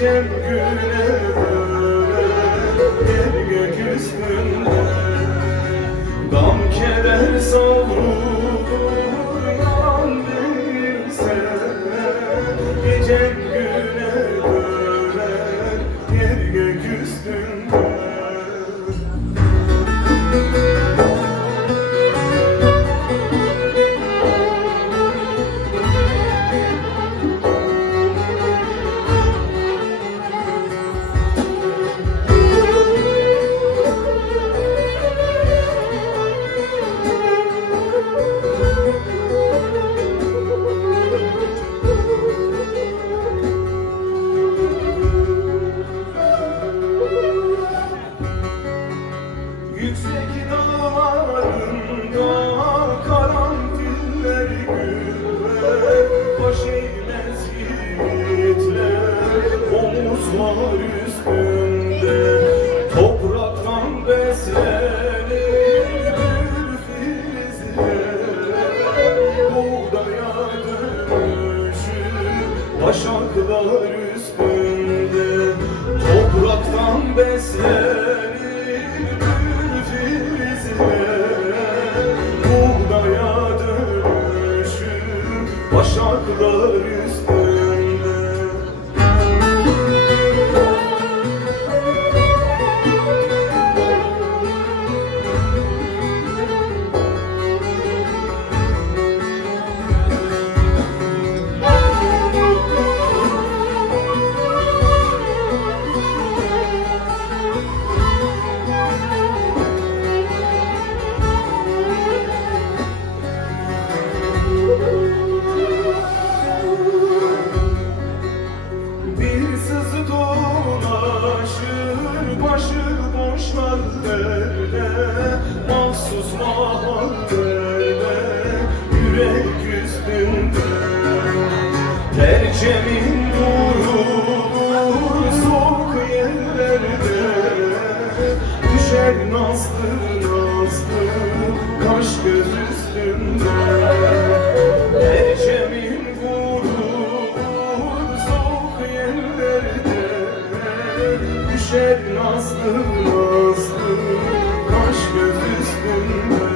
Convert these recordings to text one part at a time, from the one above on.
gecem güne döner gök üstünde. Gam keder savrulur yalan değilse, gecem güne döner yer gök üstünde. Yüksek dağlarında karanfiller güller, baş eğmez yiğitler omuzlar üstünde. Topraktan beslenir gül filizler, buğdaya dönüşür başaklar üstünde. Topraktan beslenir buğdaya dönüşür başaklar üstünde. Başıboş hallerde, mahsus mahallerde, yürek üstünde. Tercemin vurulur soğuk yerlerde, düşer nazlı nazlı kaş göz üstünde. Tercemin vurulur soğuk yerlerde, düşer nazlı nazlı kaş göz üstünde.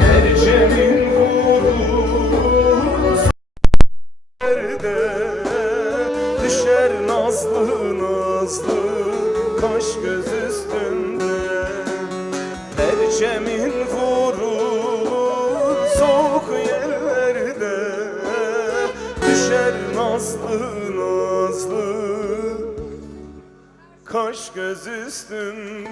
Tercemin vurur yerde, düşer nazlı nazlı kaş göz üstünde. Tercemin vurur soğuk yerlerde, düşer nazlı nazlı kaş göz üstünde.